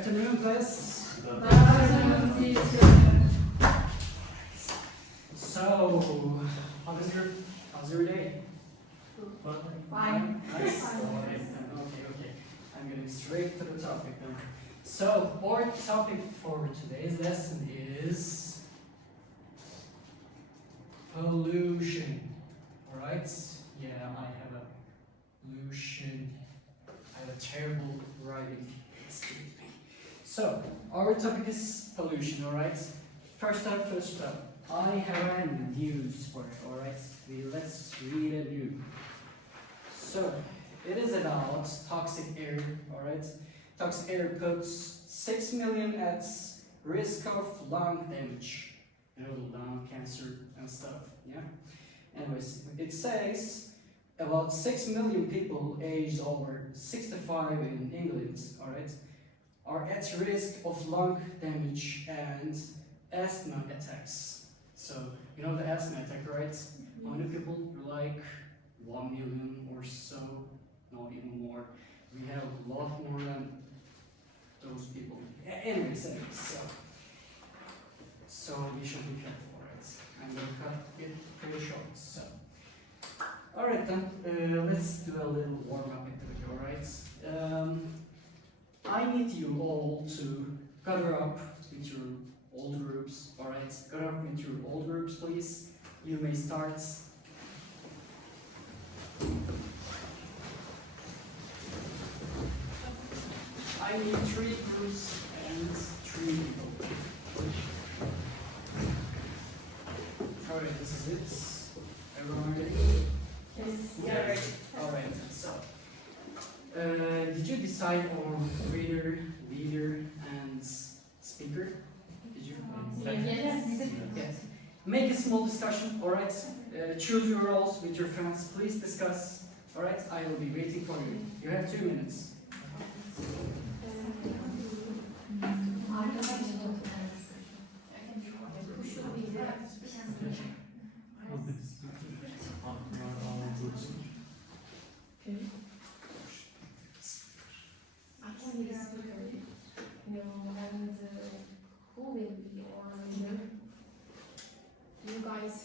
afternoon, class. Good afternoon, teacher. So, how's your day? Fine. Nice. Okay. I'm getting straight to the topic then. So, our topic for today's lesson is pollution. Alright? Yeah, I have a pollution. I have a terrible writing. Excuse me. So, our topic is pollution, alright? First up. I have a news for you, alright? Let's read a news. So, it is about toxic air, alright? Toxic air puts 6 million at risk of lung damage. You know, lung cancer and stuff, yeah? Anyways, it says about 6 million people aged over 65 in England, alright, are at risk of lung damage and asthma attacks. So, you know the asthma attack, right? How many people? Like 1 million or so, not even more. We have a lot more than those people. Anyways, so we should be careful, right? I'm gonna cut it pretty short. So, alright then, let's do a little warm-up activity, alright? I need you all to gather up with your old groups, alright? Gather up with your old groups, please. You may start. I need 3 groups and 3 people. Alright, this is it. Everyone ready? Yes. Alright, so. Did you decide on reader, leader, and speaker? Did you? Yes. Make a small discussion, alright? Choose your roles with your friends. Please discuss, alright? I will be waiting for you. You have 2 minutes. Who will be our leader? You guys.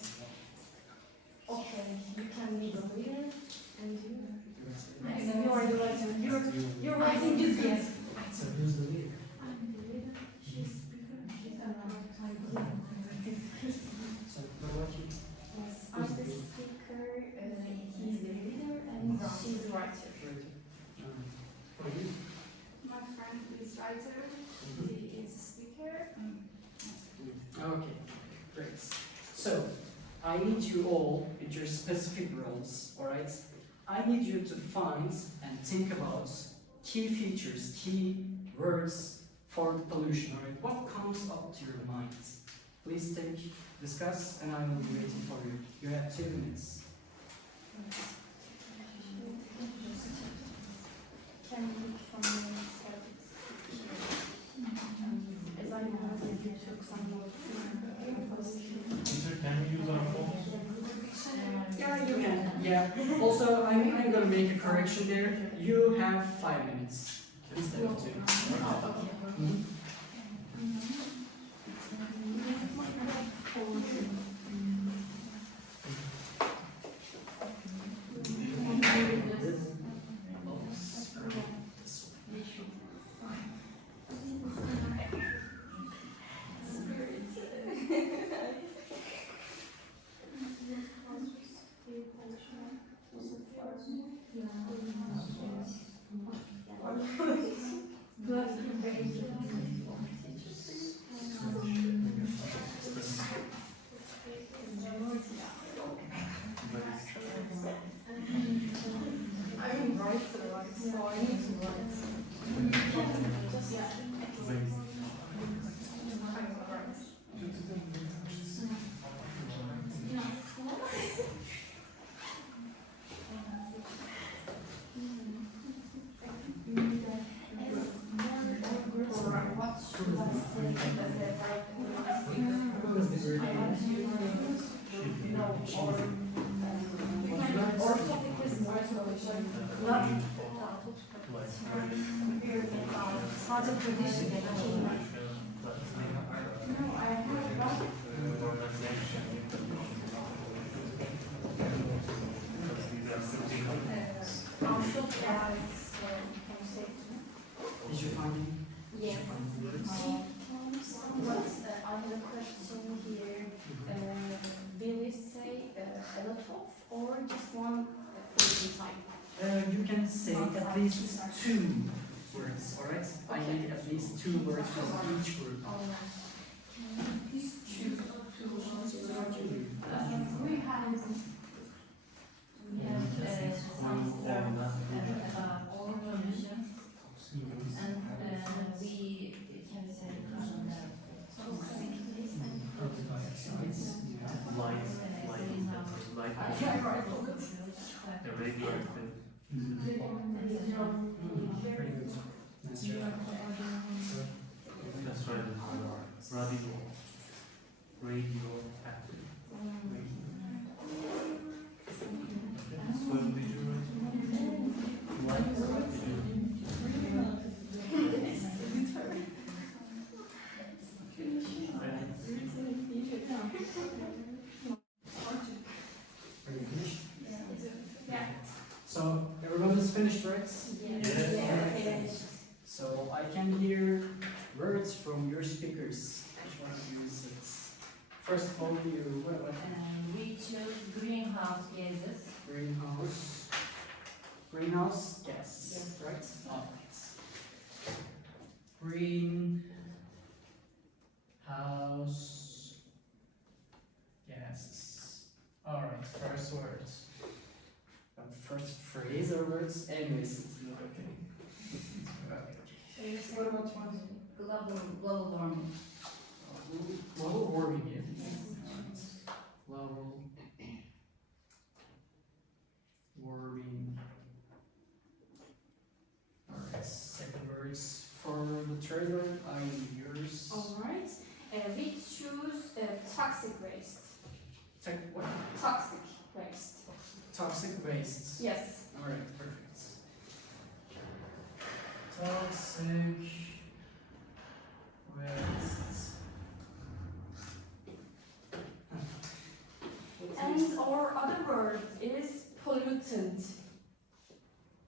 Okay, you can be the leader, and you are the writer. Your writing is yes. So who's the leader? I'm the leader. She's speaker. She's a writer. So what about you? Yes, I'm the speaker. He's the leader, and she's the writer. For you? My friend is writer, he is speaker. Okay, great. So, I need you all with your specific roles, alright? I need you to find and think about key features, key words for pollution, alright? What comes up to your mind? Please discuss, and I will be waiting for you. You have 2 minutes. Can you from the as I know that you took some notes. Teacher, can we use our phones? Yeah, you can. Yeah. Also, I'm gonna make a correction there. You have 5 minutes instead of 2. Mhm. I'm right, so I need to write. Like, Sadece tradition. No, I have that. Also, as Did you find it? Yes. Did you find the words? But I have a question here. Will we say a lot of or just one person type? You can say at least 2 words, alright? I need at least 2 words from each group. We have all conditions, and we can say Very good. Nice job. That's right. Radioactive. So did you Are you finished? Yeah. So everybody's finished, right? Yes. So I can hear words from your speakers. Which one of you is it? First of all, you what? We chose greenhouse gases. Greenhouse. Greenhouse gases, right? Alright. Greenhouse gases. Alright, first words. First phrase or words? Anyways, it's not okay. What about global warming? Global warming, yeah. Global warming. Alright, second words. For the third word, I need yours. Alright. We choose toxic waste. What? Toxic waste. Toxic waste. Yes. Alright, perfect. Toxic waste. And our other word is pollutant.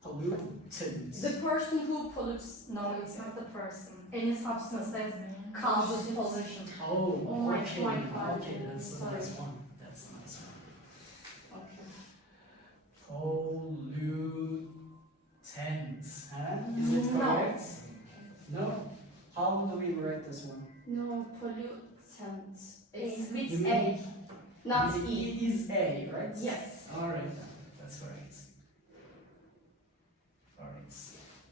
Pollutant. The person who pollutes. No, it's not the person. Any substance that causes pollution. Oh, Oh my okay. God. Okay, that's a Sorry. nice one. That's a nice one. Okay. Pollutant. Huh? Is it No. correct? No. How do we write this one? No, pollutant. It's You with mean- A, not It E. is A, right? Yes. Alright, that's correct. Alright.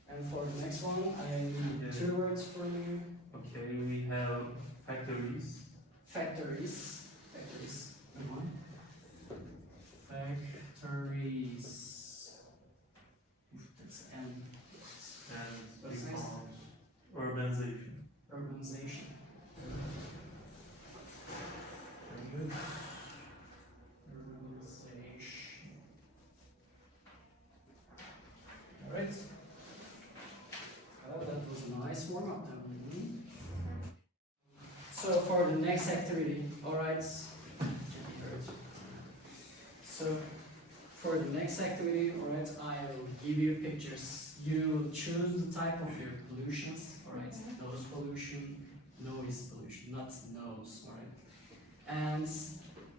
And for the next one, I need Okay. 2 words for you. Okay, we have factories. Factories. Factories. Good one. Factories. Oof, that's N. And What's we next? have urbanization. Urbanization. Very good. Urbanization. Alright. Well, that was a nice warm up. So for the next activity, alright. So for the next activity, alright, I will give you pictures. You choose the type of your pollutions, alright. Nose pollution, noise pollution, not nose, alright. And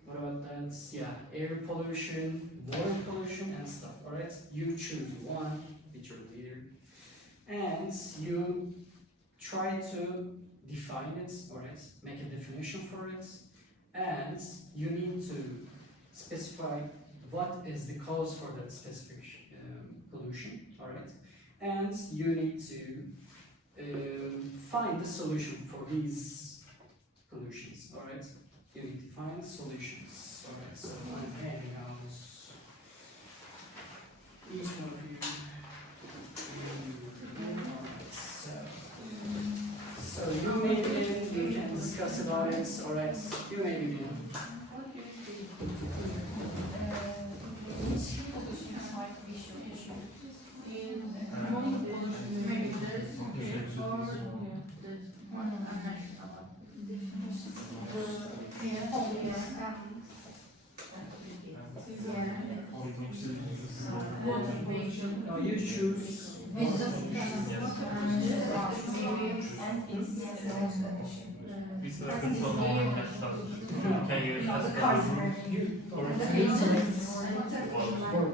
what about that? Yeah, air pollution, water pollution, and stuff, alright. You choose one with your leader, and you try to define it, alright, make a definition for it, and you need to specify what is the cause for that specific pollution, alright, and you need to find the solution for these pollutions, alright, you need to find solutions, alright, so I'm handing out each one of you, alright, so you may begin, you can discuss about it, alright, you may begin. pollution. You choose. We just And it's noise pollution. We select which one more and substitute. Can you ask for Cars. You. Or- Water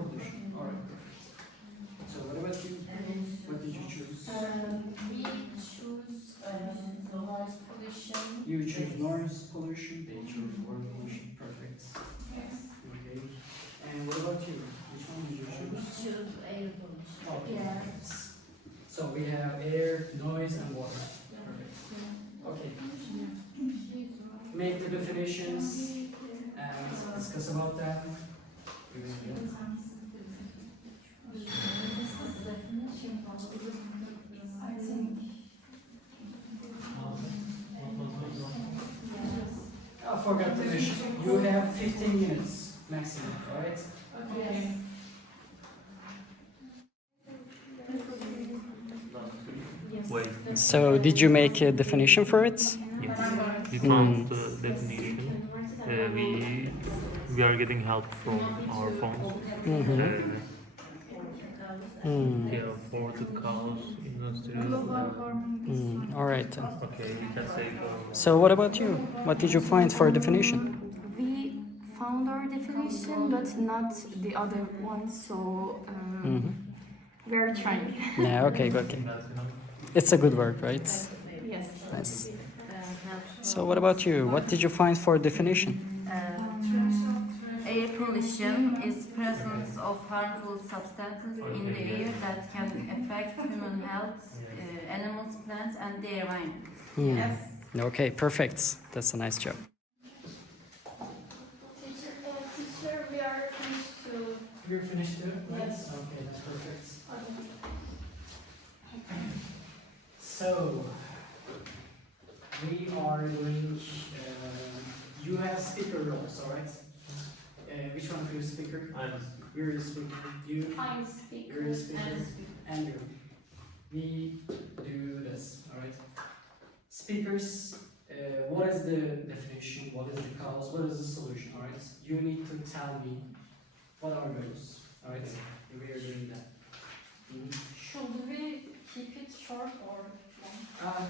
pollution. All right. So what about you? What did you choose? We choose noise pollution. You choose noise pollution. They choose water pollution. Perfect. Okay. And what about you? Which one did you choose? choose air pollution. Okay. Yeah. So we have air, noise, and water. Perfect. Okay. Make the definitions and discuss about them. I think. I forgot to mention. You have 15 minutes maximum, right? Yes. Wait. So did you make a definition for it? Yes. We found the definition. We are getting help from our phones. Yeah, for the cows, industrial. Global warming. All right. Okay, you can say So what about you? What did you find for a definition? We found our definition, but not the other one, so we are trying. Yeah. Okay. Okay. that's enough. It's a good word, right? Yes. Nice. So what about you? What did you find for a definition? Air pollution is presence of harmful substances in the air that can affect human health, animals, plants, and the environment. Okay. Perfect. That's a nice job. Teacher, we are finished to. You're finished too? Yes. Okay. That's perfect. So we are doing. You have speaker roles, all right? Which one of you is speaker? You're the speaker. You. I'm speaker. You're the speaker. And And you. We do this, all right? Speakers. What is the definition? What is the cause? What is the solution? All right. You need to tell me what are those. All right. We are doing that. Should we keep it short or long?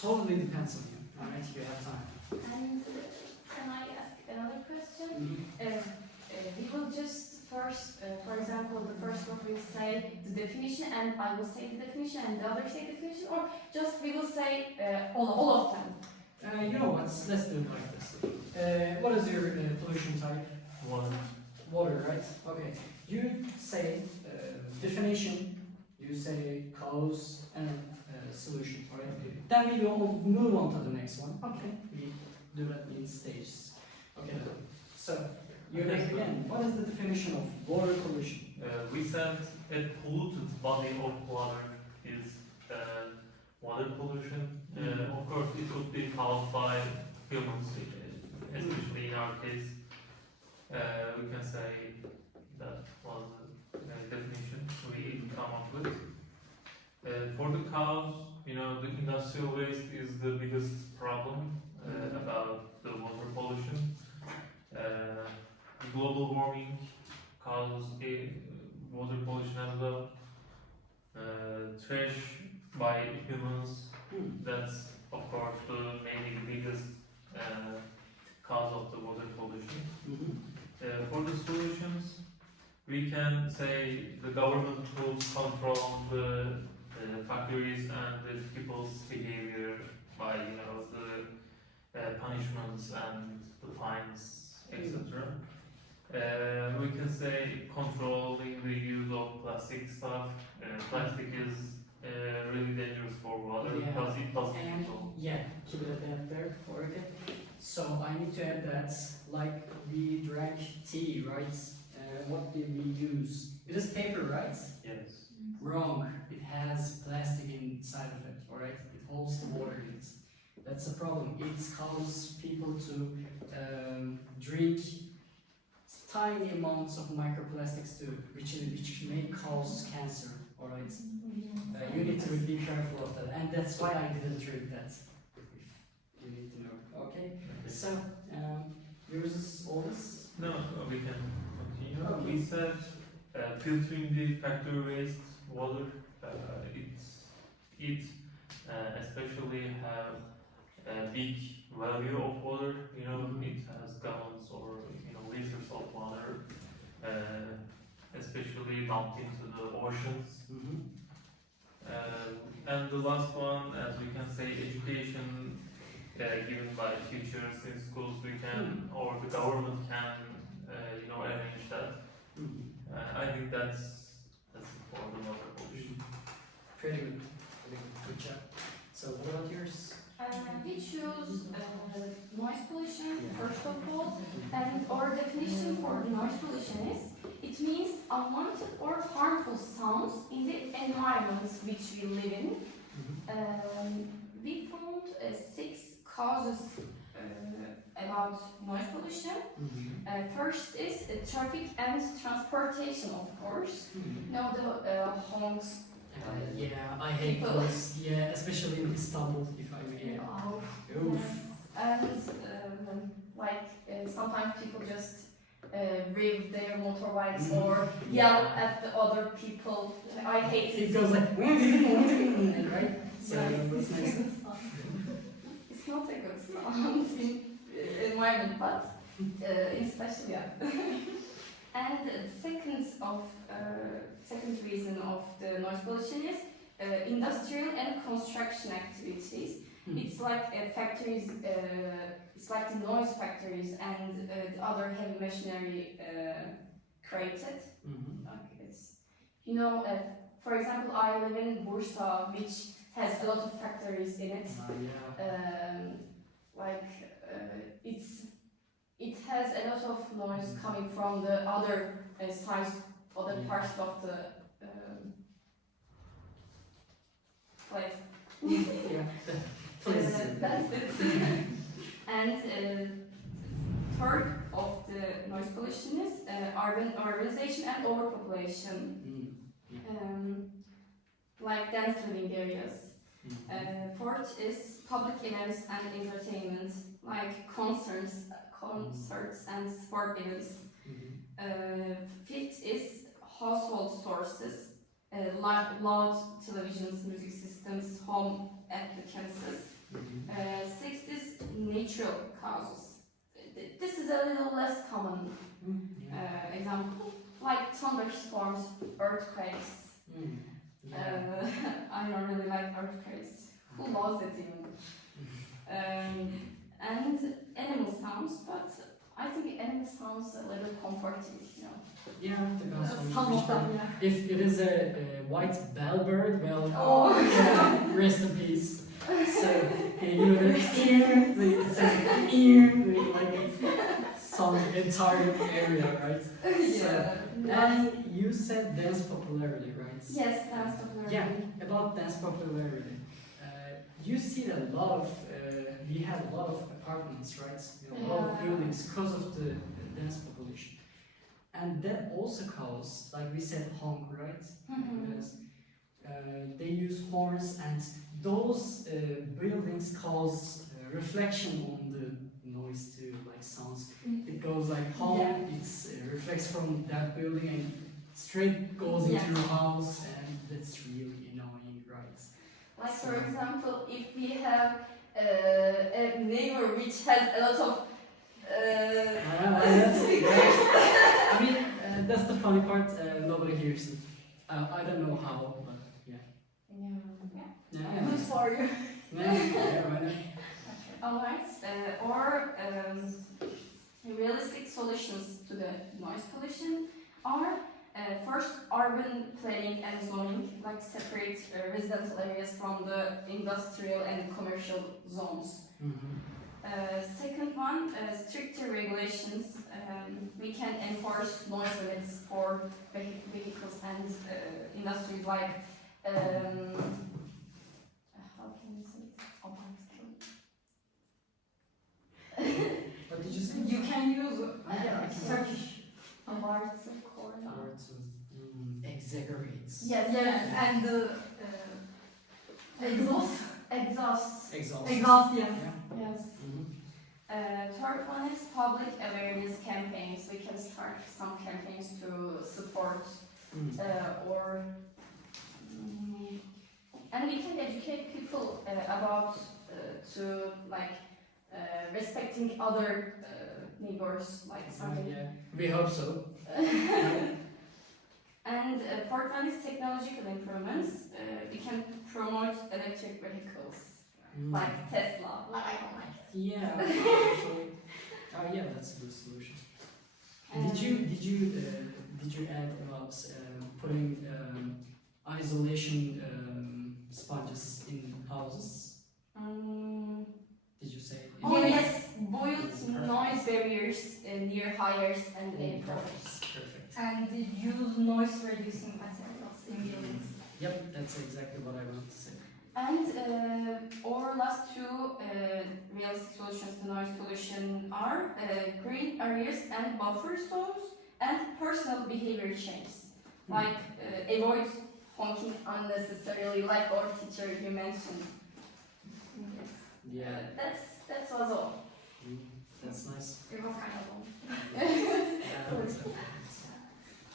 Totally depends on you. All right. You have time. And can I ask another question? We will just first, for example, the first one will say the definition, and I will say the definition, and the other say definition, or just we will say all of them. You know what? Let's do it like this. What is your pollution type? Water, right? Okay. You say definition. You say cause and solution, right? Then we will move on to the next one. Okay. We do that in stages. Okay. So you make again. What is the definition of water pollution? We said a polluted body of water is water pollution. Of course, it would be caused by humans, especially in our case. We can say that was the definition we come up with. For the cows, you know, the industrial waste is the biggest problem about the water pollution. Global warming causes water pollution as well. Trash by humans, that's of course maybe the biggest cause of the water pollution. For the solutions, we can say the government should control the factories and the people's behavior by the punishments and the fines, etc. We can say controlling the use of plastic stuff. Plastic is really dangerous for water because it doesn't And control. yeah, keep it at that there. Okay. So I need to add that, like we drank tea, right? What did we use? It is paper, right? Yes. Wrong. It has plastic inside of it, alright? It holds the water in it. That's a problem. It causes people to drink tiny amounts of microplastics too, which may cause cancer, alright? You need to be careful of that, and that's why I didn't drink that. You need to know, okay? So, yours is all this? No, we can continue. Okay. We said filtering the factory waste water. It especially have a big value of water. You know, it has gallons or liters of water, especially dumped into the oceans. And the last one, as we can say, education given by teachers in schools, we can, or the government can, arrange that. I think that's it for the water pollution. Pretty good. Good job. So what about yours? We choose noise pollution first of all, and our definition for noise pollution is it means unwanted or harmful sounds in the environment which we live in. We found 6 causes about noise pollution. First is traffic and transportation, of course. You know, the honks. Yeah, I hate those. Yeah, especially in Istanbul, if I may. Oof. And sometimes people just rev their motorbikes or yell at the other people. I hate it. It goes like, right? So what's next? It's not a good sound in environment, but especially And the second reason of the noise pollution is industrial and construction activities. It's like factories, it's like the noise factories and the other heavy machinery created. Like for example, I live in Bursa, which has a lot of factories in it. It has a lot of noise coming from the other sides, other parts of the place. That's it. And third of the noise pollution is urbanization and overpopulation, like dense living areas. Fourth is public events and entertainment, like concerts and sport events. Fifth is household sources, loud televisions, music systems, home appliances. Sixth is natural causes. This is a little less common example, like thunderstorms, earthquakes. I don't really like earthquakes. Who loves it even? And animal sounds, but I think animal sounds a little comforting, Yeah, depends on some which of them, one. yeah. If it is a white bellbird, well, Oh. rest in peace. So, it says ear, like some entire area, right? And you said dance popularity, right? Yes, that's popularity. Yeah, about dance popularity. You see a lot of, we have a lot of apartments, right? A lot of buildings because of the dance population. And that also causes, like we said, honk, right? Because they use horns, and those buildings cause reflection on the noise too, like sounds. It goes like honk, it reflects from that building and straight goes into your house, and that's really annoying, right? Like for example, if we have a neighbor which has a lot of I mean, that's the funny part. Nobody hears it. I don't know how, but yeah. Good for you. Yeah. Alright, or realistic solutions to the noise pollution are first urban planning and zoning, like separate residential areas from the industrial and commercial zones. Second one, stricter regulations. We can enforce noise limits for vehicles and industries like how can you say it? What did you say? You can use Turkish. awards, of course. Exaggerates. Yes, and the exhaust, yes. Yeah. Yes. Third one is public awareness campaigns. We can start some campaigns to support or and we can educate people about to like respecting other neighbors, like something. Yeah, we hope so. And fourth one is technological improvements. We can promote electric vehicles like Tesla. Like I don't like. Yeah, actually. Oh yeah, that's a good solution. Did you add about putting isolation sponges in houses? Did you say? Oh yes, build noise barriers near hires and airports. Perfect. And use noise reducing materials in buildings. Yep, that's exactly what I wanted to say. And our last two realistic solutions to noise pollution are green areas and buffer zones and personal behavior changes. Like avoid honking unnecessarily, like our teacher you mentioned. Yes. Yeah, That was all. that's nice. It was kind of long.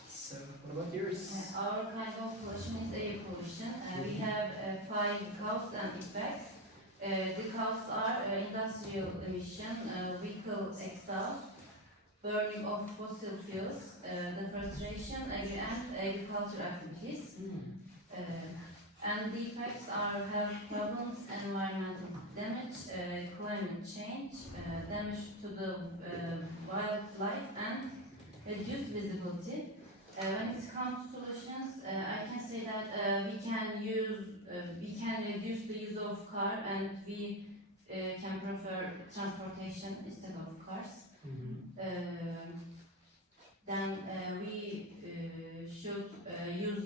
So, what about yours? Our kind of pollution is air pollution. We have 5 causes and effects. The causes are industrial emission, vehicle exhaust, burning of fossil fuels, deforestation, and agricultural activities. And the effects are health problems, environmental damage, climate change, damage to the wildlife, and reduced visibility. When it comes to solutions, I can say that we can reduce the use of car, and we can prefer transportation instead of cars. Then we should use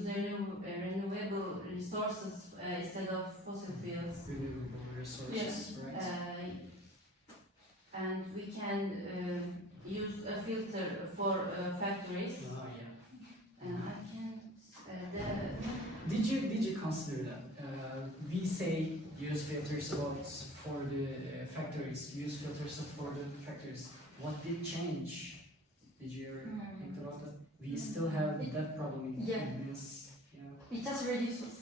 renewable resources instead of fossil fuels. Renewable resources, Yes. right? And we can use a filter for factories. Oh, yeah. I can. Did you consider that? We say use filters for the factories. Use filters for the factories. What did change? Did you ever think about that? We still have that problem in this. You know. It just reduces.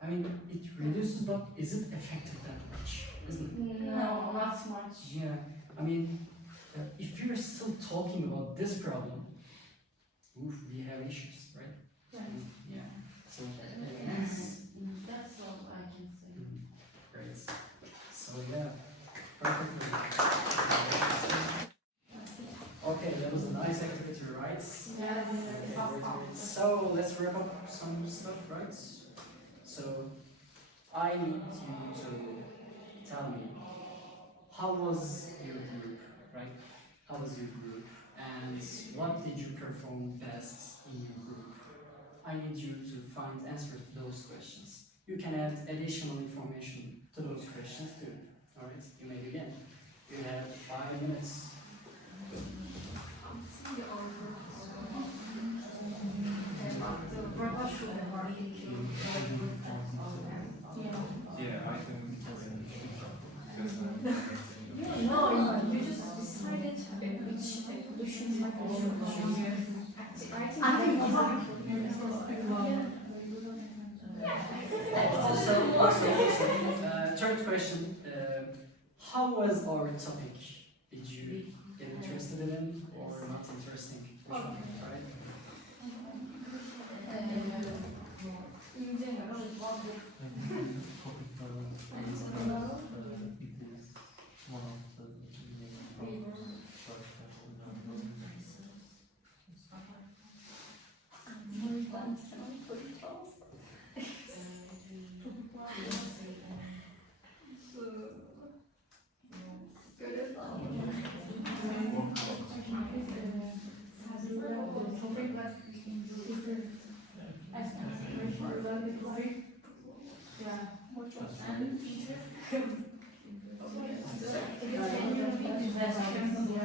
I mean, it reduces, but is it effective that much? Isn't it? No, not much. Yeah. I mean, if you're still talking about this problem, we have issues, right? Yeah. So, yes. That's all I can say. Great. So, yeah, perfectly. Okay, that was a nice activity, right? So, let's wrap up some stuff, right? So, I need you to tell me, how was your group, right? How was your group? And what did you perform best in your group? I need you to find answers to those questions. You can add additional information to those questions too. Alright, you may begin. You have 5 minutes. Yeah, I can. No, you just decided which pollution type of pollution. I think Third question, how was our topic? Did you get interested in it or not interesting? Which one, right? In general, it was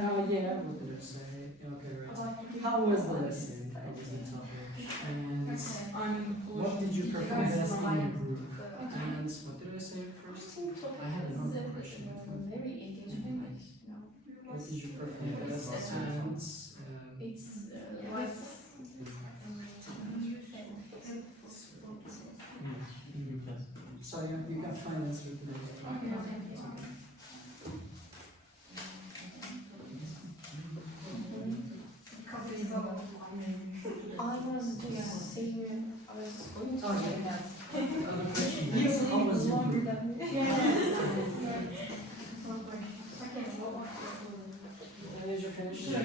Oh yeah, what did I say? Okay, right. How was the lesson? How was the topic? And what did you perform best in your group? And what did I say first? I had another question. very engaging. What did you perform best? And It's like So you can find this with the Okay, okay. Because it's I was just saying, I was going to say that. Another question. You That's how was live your longer group? than me. Yeah. One question. Okay, what was Did you finish? Yeah.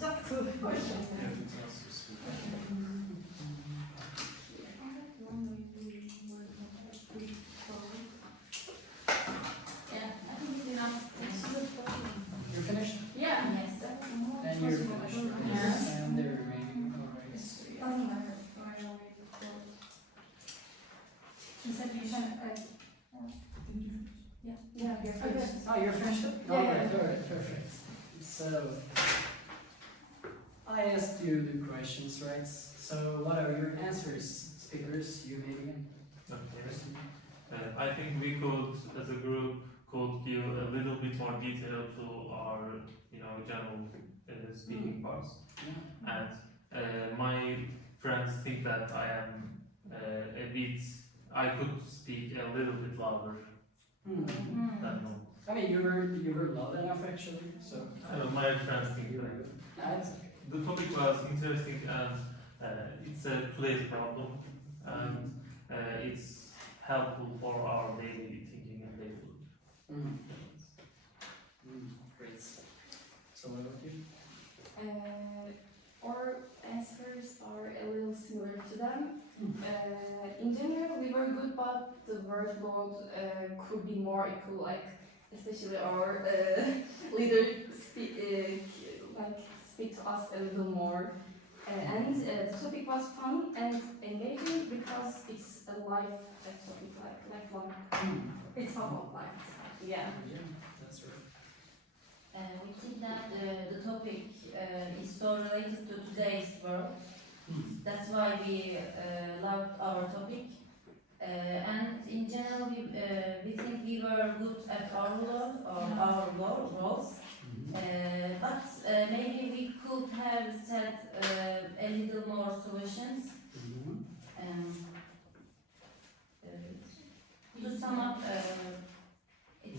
Just two questions. Yeah, I think it's enough. You finished? Yeah. Yes. And you're finished. Yes. And the remaining, alright. She said you can, yeah, you're Okay. finished. Oh, you're finished? Yeah, Alright, yeah. alright, perfect. So, I asked you the questions, right? So, what are your answers? Speakers, you may begin. Okay. I think we could, as a group, could give a little bit more detail to our, general speaking parts. Yeah. And my friends think that I am I could speak a little bit louder than normal. I mean, you were loud enough actually, so. My friends think You were that. good. That's okay. The topic was interesting and it's a today's problem and it's helpful for our daily thinking and daily life. Great. So what about you? Our answers are a little similar to them. In general, we were good, but the workload could be more equal, like especially our leader speak to us a little more. And the topic was fun and engaging because it's a life topic, like lifelong. It's about life. Yeah. Yeah, that's right. We think that the topic is so related to today's world. That's why we loved our topic. And in general, we think we were good at our role or our roles. But maybe we could have said a little more solutions. To sum up, it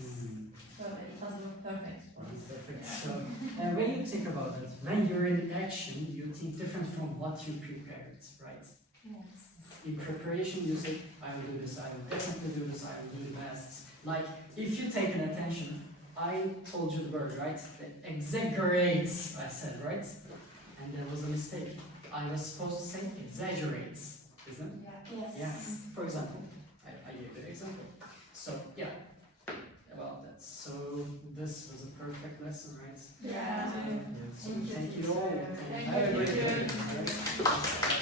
wasn't perfect. Perfect. So, when you think about it, when you're in action, you think different from what you prepared, right? Yes. In preparation, you say, I will do this, I will definitely do this, I will do the best. Like, if you take an attention, I told you the word, right? Exaggerates, I said, right? And there was a mistake. I was supposed to say exaggerates, isn't it? Yes. Yeah. For example, I gave the example. So, yeah. Well, this was a perfect lesson, right? Yeah. So, Thank you. thank you all. Thank Have a you. great day.